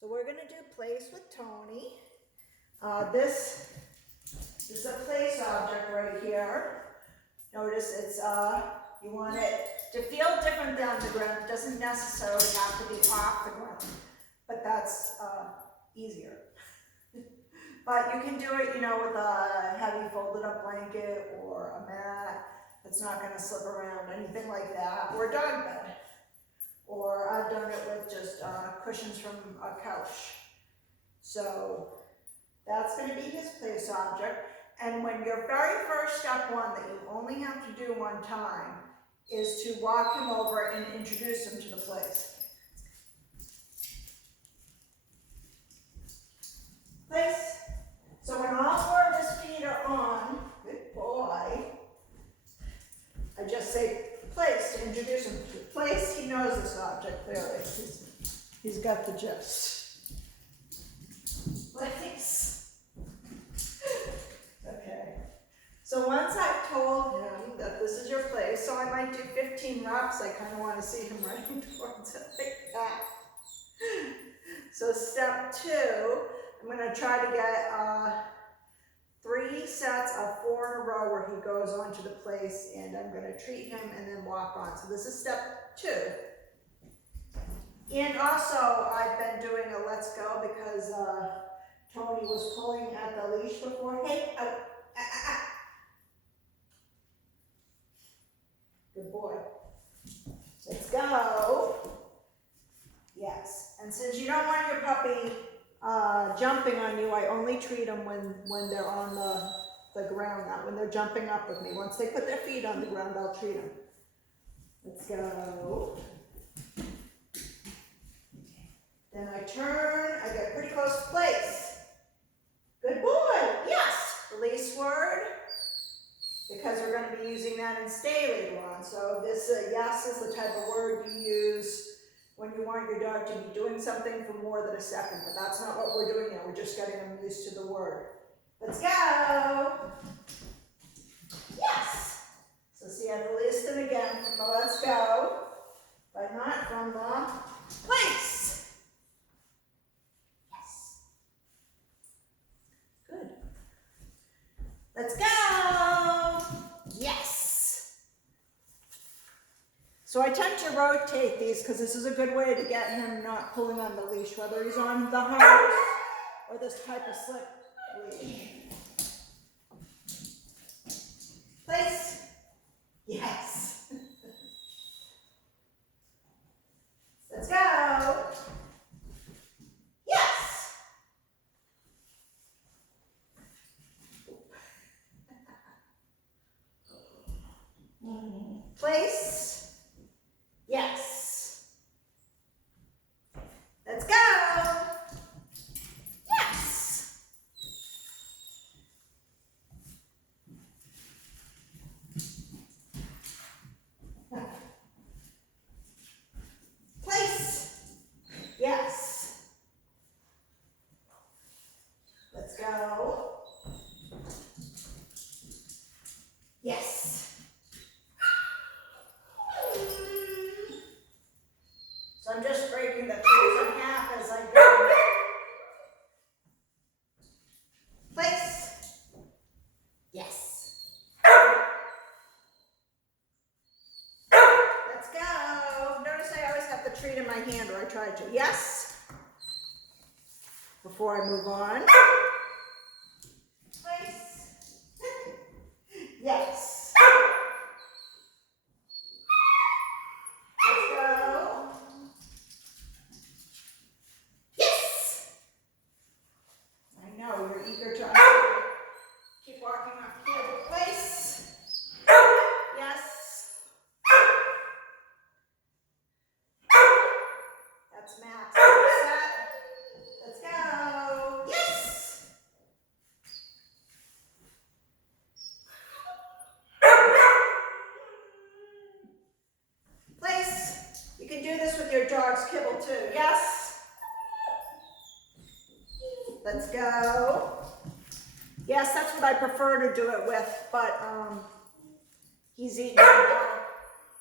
So we're going to do place with Tony. This is a place object right here. Notice it's, you want it to feel different than the ground. It doesn't necessarily have to be off the ground, but that's easier. But you can do it, you know, with a heavy folded up blanket or a mat that's not going to slip around, anything like that, or a dog bed. Or I've done it with just cushions from a couch. So that's going to be his place object. And when your very first step one that you only have to do one time is to walk him over and introduce him to the place. Place. So when all four of his feet are on, good boy, I just say place to introduce him to place. He knows this object clearly. He's got the gist. Place. Okay. So once I've told him that this is your place, so I might do 15 reps. I kind of want to see him running towards it like that. So step 2, I'm going to try to get 3 sets of 4 in a row where he goes onto the place, and I'm going to treat him and then walk on. So this is step 2. And also I've been doing a let's go because Tony was pulling at the leash before. Hey, out. Good boy. Let's go. Yes. And since you don't want your puppy jumping on you, I only treat them when they're on the ground, not when they're jumping up with me. Once they put their feet on the ground, I'll treat them. Let's go. Then I turn, I get pretty close to place. Good boy, yes. Release word, because we're going to be using that in stay later on. So this yes is the type of word you use when you want your dog to be doing something for more than a second, but that's not what we're doing now. We're just getting them used to the word. Let's go. Yes. So see, I've released them again from the let's go, but not from the place. Yes. Good. Let's go. Yes. So I tend to rotate these because this is a good way to get him not pulling on the leash, whether he's on the harness or this type of slip leash. Place. Yes. Let's go. Yes. Place. Yes. Let's go. Yes. Place. Yes. Let's go. Yes. So I'm just breaking the trees in half as I go. Place. Yes. Let's go. Notice I always have the treat in my hand, or I try to. Yes. Before I move on. Place. Yes. You're eager to keep walking off here. Place. Yes. That's Max. Set. Let's go. Yes. Place. You can do this with your dog's kibble too. Yes. Let's go. Yes, that's what I prefer to do it with, but he's eating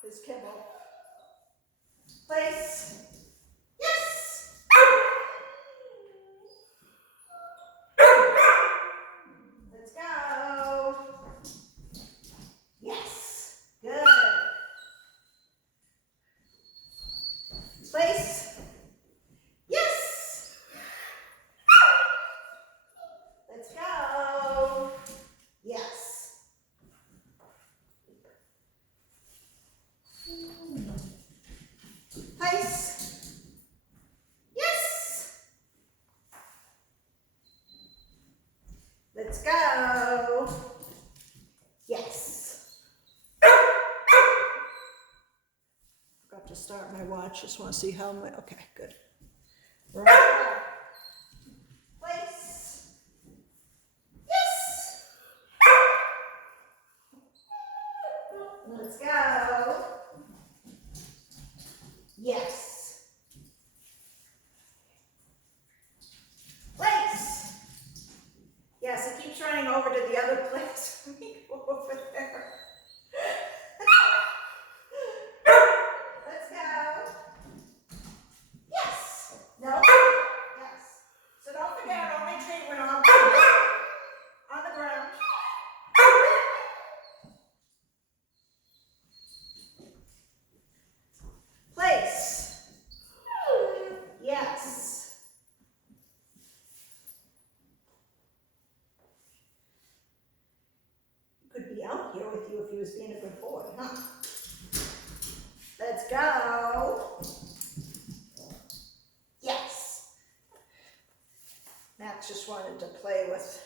his kibble. Place. Yes. Let's go. Yes. Forgot to start my watch. Just want to see how my, okay, good. Right. Place. Yes. Let's go. Yes. Place. Yes, it keeps running over to the other place. Let me go over there. Let's go. Yes. No. Yes. So don't forget, only treat when on the ground. Place. Yes. Could be out here with you if he was being a good boy, huh? Let's go. Yes. Max just wanted to play with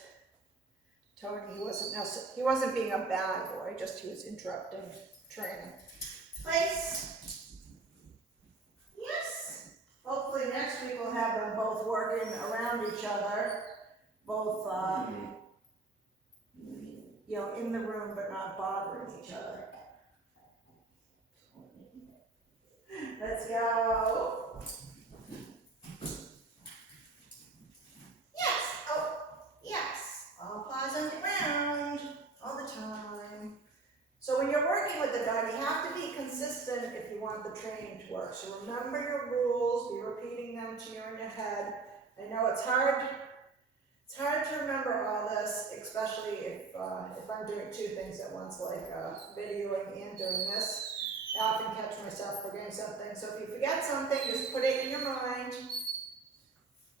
Tony. He wasn't being a bad boy, just he was interrupting training. Place. Yes. Hopefully next week we'll have them both working around each other, both you know, in the room but not bothering each other. Let's go. Yes. Oh, yes. All paws on the ground all the time. So when you're working with the dog, you have to be consistent if you want the training to work. So remember your rules, be repeating them to you in your head. I know it's hard. It's hard to remember all this, especially if I'm doing two things at once, like videoing and doing this. I often catch myself forgetting something. So if you forget something, just put it in your mind.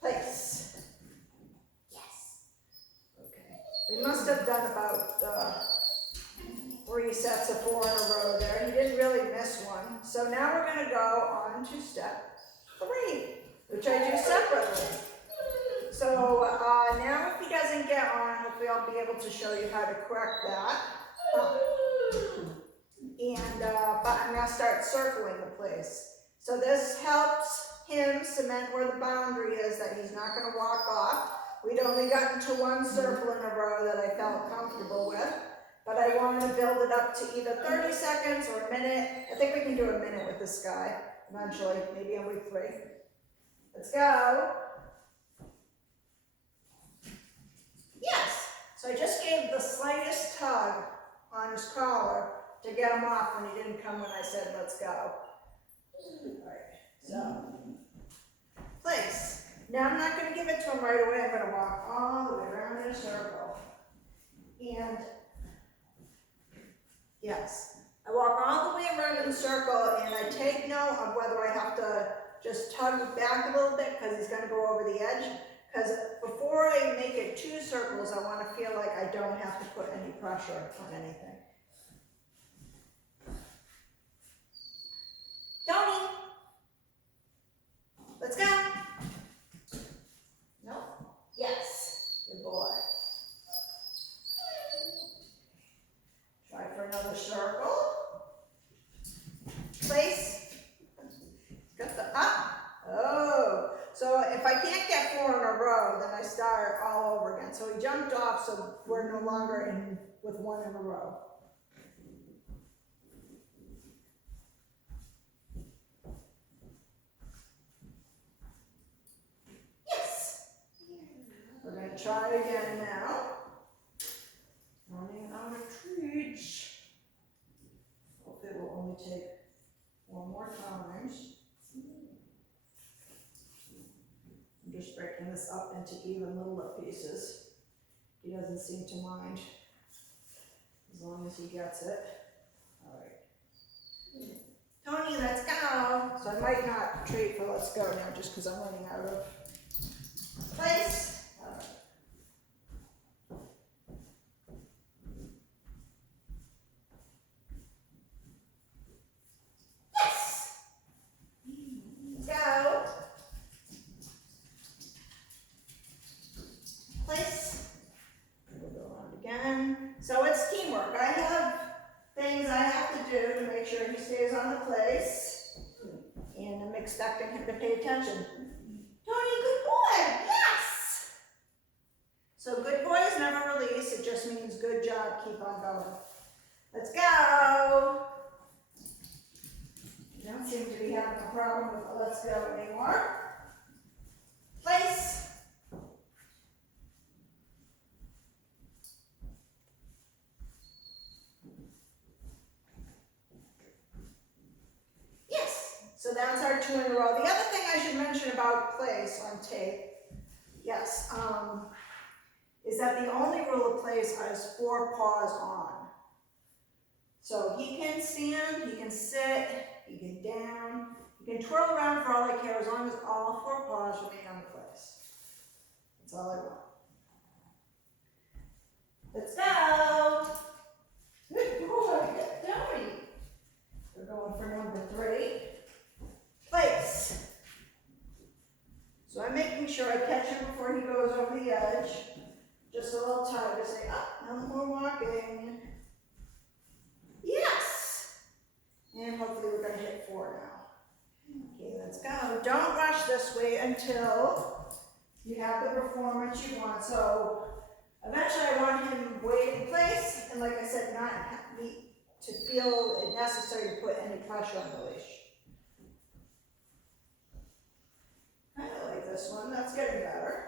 Place. Yes. Okay. We must have done about 3 sets of 4 in a row there. He didn't really miss one. So now we're going to go on to step 3, which I do separately. So now if he doesn't get on, hopefully I'll be able to show you how to correct that. But I'm going to start circling the place. So this helps him cement where the boundary is, that he's not going to walk off. We'd only gotten to 1 circle in a row that I felt comfortable with, but I wanted to build it up to either 30 seconds or a minute. I think we can do a minute with this guy eventually, maybe on week 3. Let's go. Yes. So I just gave the slightest tug on his collar to get him off when he didn't come when I said, let's go. All right, so, place. Now I'm not going to give it to him right away. I'm going to walk all the way around in a circle. And, yes, I walk all the way around in the circle and I take note of whether I have to just tug back a little bit because he's going to go over the edge. Because before I make it 2 circles, I want to feel like I don't have to put any pressure on anything. Tony, let's go. No? Yes, good boy. Try for another circle. Place. Got the up. Oh, so if I can't get 4 in a row, then I start all over again. So he jumped off, so we're no longer in with 1 in a row. Yes. We're going to try again now. Running out of treats. Hope it will only take 4 more times. I'm just breaking this up into even littler pieces. He doesn't seem to mind as long as he gets it. All right. Tony, let's go. So I might not trade for let's go now just because I'm running out of place. All right. Yes. Go. Place. expecting him to pay attention. Tony, good boy, yes! So good boy is never release, it just means good job, keep on going. Let's go! You don't seem to be having a problem with the let's go anymore. Place. Yes, so that's our 2 in a row. The other thing I should mention about place on tape, yes, is that the only rule of place is 4 paws on. So he can stand, he can sit, he can down, he can twirl around for all I care as long as all 4 paws remain on the place. That's all I want. Let's go! Good boy, good Tony. We're going for number 3. Place. So I'm making sure I catch him before he goes over the edge. Just a little tighter to say, no more walking. Yes! And hopefully we're going to hit 4 now. Okay, let's go. Don't rush this way until you have the performance you want. So eventually I want him weight in place, and like I said, not need to feel it necessary to put any pressure on the leash. I like this one, that's getting better.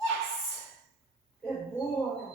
Yes! Good boy.